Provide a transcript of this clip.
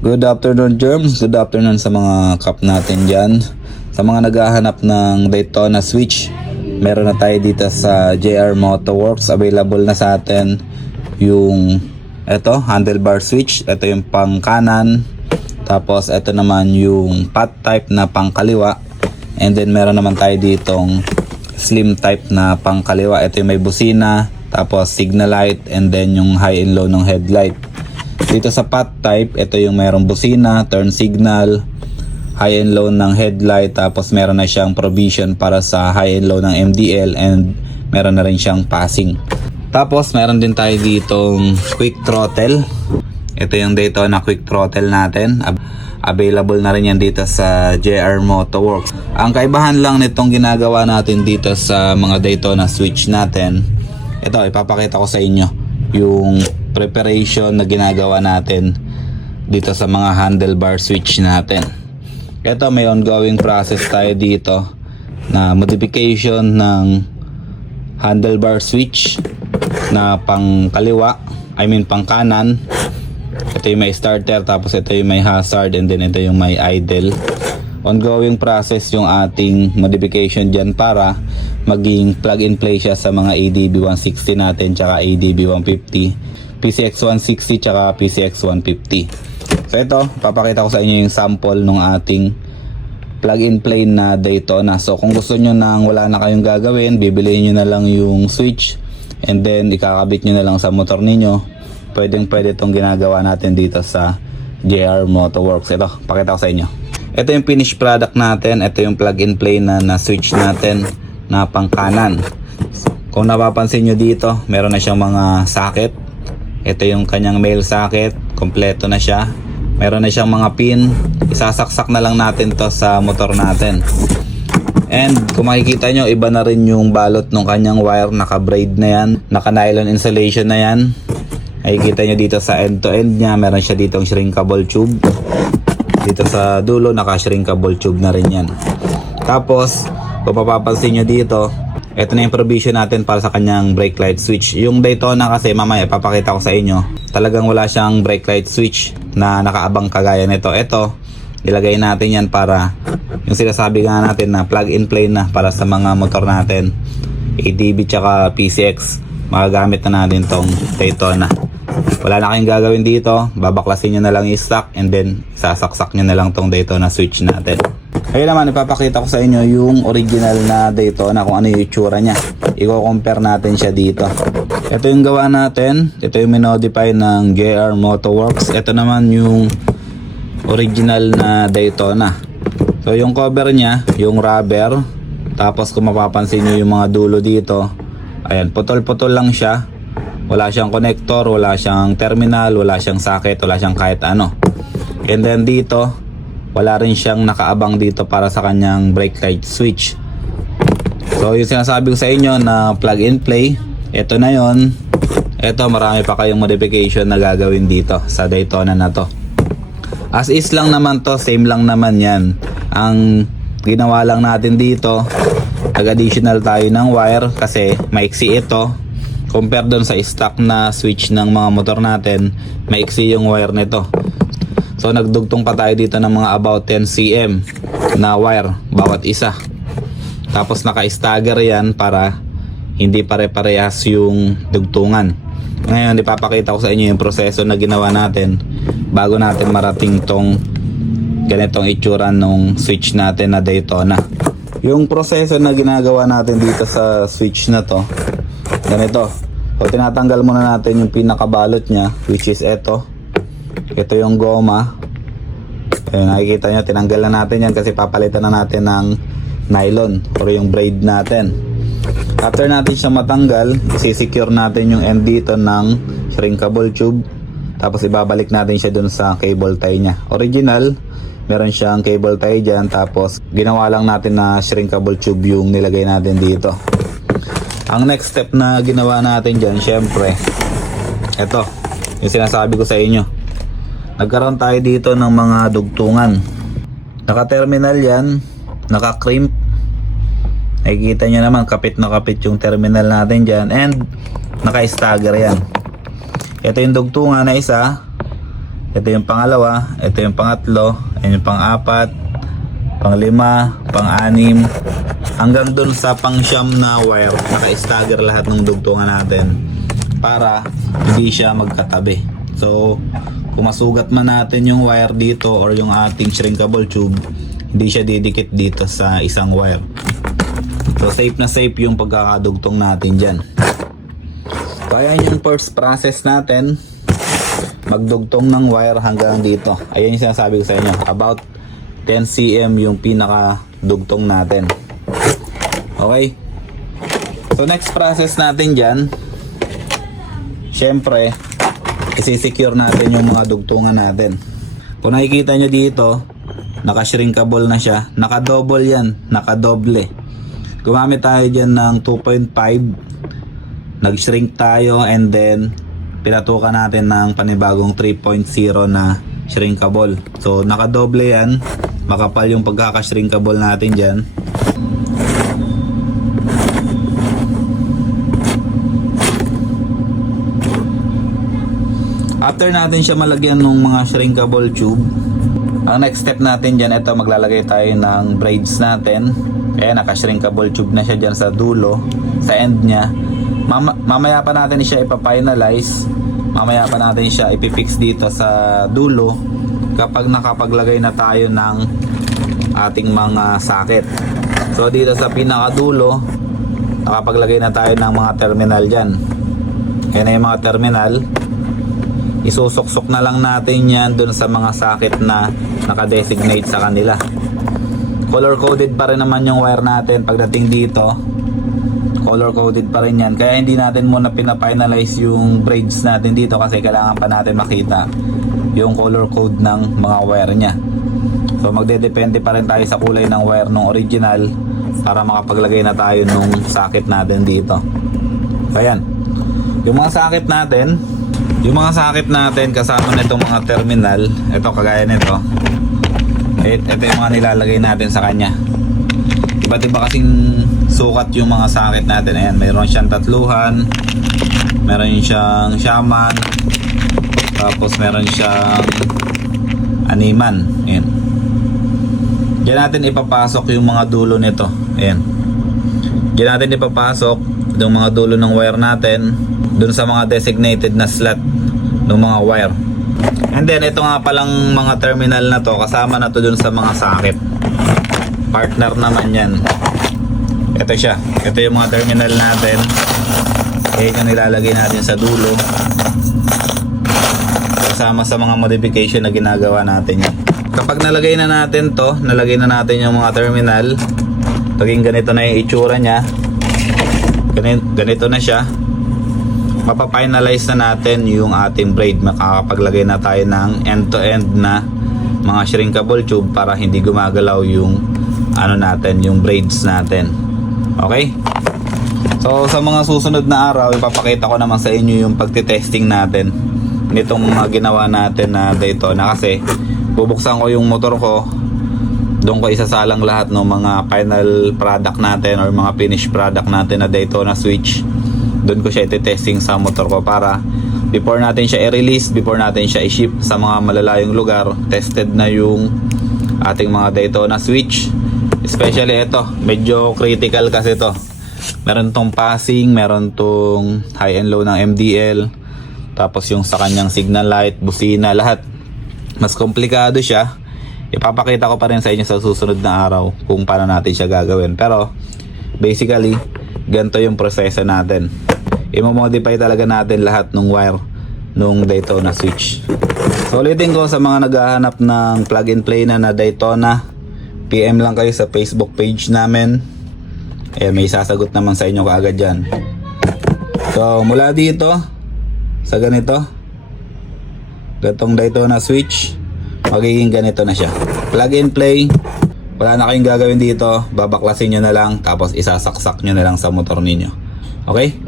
Good afternoon, Germs. Good afternoon sa mga cup natin dyan. Sa mga naghahanap ng Daytona switch, meron na tayo dito sa JR Motorworks. Available na sa atin yung handlebar switch. Ito yung pang kanan. Tapos ito naman yung pot type na pang kaliwa. And then meron naman tayo ditong slim type na pang kaliwa. Ito yung may busina, tapos signal light, and then yung high and low ng headlight. Dito sa pot type, ito yung mayroong busina, turn signal, high and low ng headlight, tapos meron na siyang provision para sa high and low ng MDL, and meron na rin siyang passing. Tapos meron din tayo ditong quick throttle. Ito yung Daytona quick throttle natin. Available na rin yan dito sa JR Motorworks. Ang kaibahan lang nitong ginagawa natin dito sa mga Daytona switch natin, ito ipapakita ko sa inyo yung preparation na ginagawa natin dito sa mga handlebar switch natin. Ito may ongoing process tayo dito na modification ng handlebar switch na pang kaliwa, pang kanan. Ito yung may starter, tapos ito yung may hazard, and then ito yung may idle. Ongoing process yung ating modification dyan para maging plug and play siya sa mga ADB 160 natin tsaka ADB 150, PCX 160 tsaka PCX 150. So ito, papakita ko sa inyo yung sample ng ating plug and play na Daytona. So kung gusto nyo nang wala na kayong gagawin, bibiliin nyo na lang yung switch and then ikakabit nyo na lang sa motor ninyo. Pwede itong ginagawa natin dito sa JR Motorworks. Ito, pakita ko sa inyo. Ito yung finished product natin. Ito yung plug and play na switch natin na pang kanan. Kung napapansin nyo dito, meron na siyang mga socket. Ito yung kanyang male socket. Kompleto na siya. Meron na siyang mga pin. Isasaksak na lang natin to sa motor natin. And kung makikita nyo, iba na rin yung balot ng kanyang wire. Naka-braid na yan. Naka-nylon insulation na yan. Makikita nyo dito sa end to end nya, meron siya ditong shrinkable tube. Dito sa dulo, naka-shrinkable tube na rin yan. Tapos, kung papapansin nyo dito, ito na yung provision natin para sa kanyang brake light switch. Yung Daytona kasi, mamaya papakita ko sa inyo, talagang wala siyang brake light switch na nakaabang kagaya nito. Ito, ilagay natin yan para, yung sinasabi nga natin na plug and play na para sa mga motor natin, ADB tsaka PCX, magagamit na natin tong Daytona. Wala na kayong gagawin dito, babaklasin nyo na lang yung stock and then sasaksak nyo na lang tong Daytona switch natin. Ayun naman, ipapakita ko sa inyo yung original na Daytona, kung ano yung itsura nya. I-compare natin siya dito. Ito yung gawa natin, ito yung minodify ng JR Motorworks. Ito naman yung original na Daytona. So yung cover nya, yung rubber, tapos kung mapapansin nyo yung mga dulo dito, ayan, putol-putol lang siya. Wala siyang connector, wala siyang terminal, wala siyang socket, wala siyang kahit ano. And then dito, wala rin siyang nakaabang dito para sa kanyang brake light switch. So yung sinasabi ko sa inyo na plug and play, ito na yon. Ito, marami pa kayong modification na gagawin dito sa Daytona na to. As is lang naman to, same lang naman yan. Ang ginawa lang natin dito, nag-additional tayo ng wire kasi maiksi ito. Compare doon sa stock na switch ng mga motor natin, maiksi yung wire nito. So nagdugtong pa tayo dito ng mga about 10 cm na wire bawat isa. Tapos naka-stagger yan para hindi pare-parehas yung dugtungan. Ngayon ipapakita ko sa inyo yung proseso na ginawa natin bago natin marating tong ganitong itsura nung switch natin na Daytona. Yung proseso na ginagawa natin dito sa switch na to, ganito. So tinatanggal muna natin yung pinakabalot nya, which is ito yung goma. Ayun, nakikita nyo, tinanggal na natin yan kasi papalitan na natin ng nylon or yung braid natin. After natin siya matanggal, isisecure natin yung end dito ng shrinkable tube, tapos ibabalik natin siya dun sa cable tie nya. Original, meron siyang cable tie dyan, tapos ginawa lang natin na shrinkable tube yung nilagay natin dito. Ang next step na ginawa natin dyan, syempre, ito, yung sinasabi ko sa inyo. Nagkaroon tayo dito ng mga dugtungan. Naka-terminal yan, naka-crimp. Nakikita nyo naman, kapit na kapit yung terminal natin dyan, and naka-stagger yan. Ito yung dugtungan na isa, Ito yung pangalawa, ito yung pangatlo, ayan yung pang-apat, pang-lima, pang-anim, hanggang dun sa pang-siyam na wire. Naka-stagger lahat ng dugtungan natin para hindi siya magkatabi. So, kung masugat man natin yung wire dito or yung ating shrinkable tube, hindi siya didikit dito sa isang wire. So, safe na safe yung pagkakadugtong natin dyan. So, ayan yung first process natin. Magdugtong ng wire hanggang dito. Ayan yung sinasabi ko sa inyo. About 10 cm yung pinaka dugtong natin. Okay? So next process natin dyan, syempre, isi-secure natin yung mga dugtungan natin. Kung nakikita nyo dito, naka-shrinkable na siya. Naka-double yan. Naka-doble. Gumamit tayo dyan ng 2.5. Nag-shrink tayo and then pinatukan natin ng panibagong 3.0 na shrinkable. So nakadoble yan, makapal yung pagkaka-shrinkable natin dyan. After natin siya malagyan ng mga shrinkable tube, ang next step natin dyan, ito maglalagay tayo ng braids natin. Ayan, naka-shrinkable tube na siya dyan sa dulo, sa end nya. Mamaya pa natin siya ipa-finalize. Mamaya pa natin siya ipifix dito sa dulo kapag nakapaglagay na tayo ng ating mga socket. So dito sa pinakadulo, nakapaglagay na tayo ng mga terminal dyan. Ayan na yung mga terminal. Isusuksok na lang natin yan dun sa mga socket na nakadesignate sa kanila. Color coded pa rin naman yung wire natin pagdating dito. Color coded pa rin yan, kaya hindi natin muna pina-finalize yung braids natin dito kasi kailangan pa natin makita yung color code ng mga wire nya. So magdedepende pa rin tayo sa kulay ng wire ng original para makapaglagay na tayo nung socket natin dito. So ayan, yung mga socket natin kasama nitong mga terminal, ito kagaya nito, ito yung mga nilalagay natin sa kanya. Iba't iba kasing sukat yung mga socket natin. Ayan, mayroon siyang tatluhan, meron siyang syaman, tapos meron siyang animan. Ayan, diyan natin ipapasok yung mga dulo nito. Ayan, diyan natin ipapasok yung mga dulo ng wire natin dun sa mga designated na slot ng mga wire. And then ito nga palang mga terminal na to, kasama na to dun sa mga socket. Partner naman yan. Ito siya. Ito yung mga terminal natin. Ayan yung nilalagay natin sa dulo. Kasama sa mga modification na ginagawa natin yan. Kapag nalagay na natin to, nalagay na natin yung mga terminal, naging ganito na yung itsura nya. Ganito na siya. Mapapinalize na natin yung ating braid. Makakapaglagay na tayo ng end-to-end na mga shrinkable tube para hindi gumagalaw yung yung braids natin. Okay? So sa mga susunod na araw, ipapakita ko naman sa inyo yung pagtitesting natin nitong mga ginawa natin na Daytona, kasi bubuksan ko yung motor ko, doon ko isasalang lahat ng mga final product natin or mga finished product natin na Daytona switch. Doon ko siya iti-testing sa motor ko para before natin siya i-release, before natin siya i-ship sa mga malalayong lugar, tested na yung ating mga Daytona switch. Especially ito, medyo critical kasi ito. Meron tong passing, meron tong high and low ng MDL, tapos yung sa kanyang signal light, busina, lahat. Mas komplikado siya. Ipapakita ko pa rin sa inyo sa susunod na araw kung paano natin siya gagawin. Pero basically, ganito yung proseso natin. I-modify talaga natin lahat ng wire nung Daytona switch. So ulitin ko sa mga naghahanap ng plug and play na Daytona, PM lang kayo sa Facebook page namin. May sasagot naman sa inyo kaagad dyan. So mula dito sa ganitong Daytona switch, magiging ganito na siya. Plug and play. Wala na kayong gagawin dito, babaklasin nyo na lang, tapos isasaksak nyo na lang sa motor ninyo. Okay?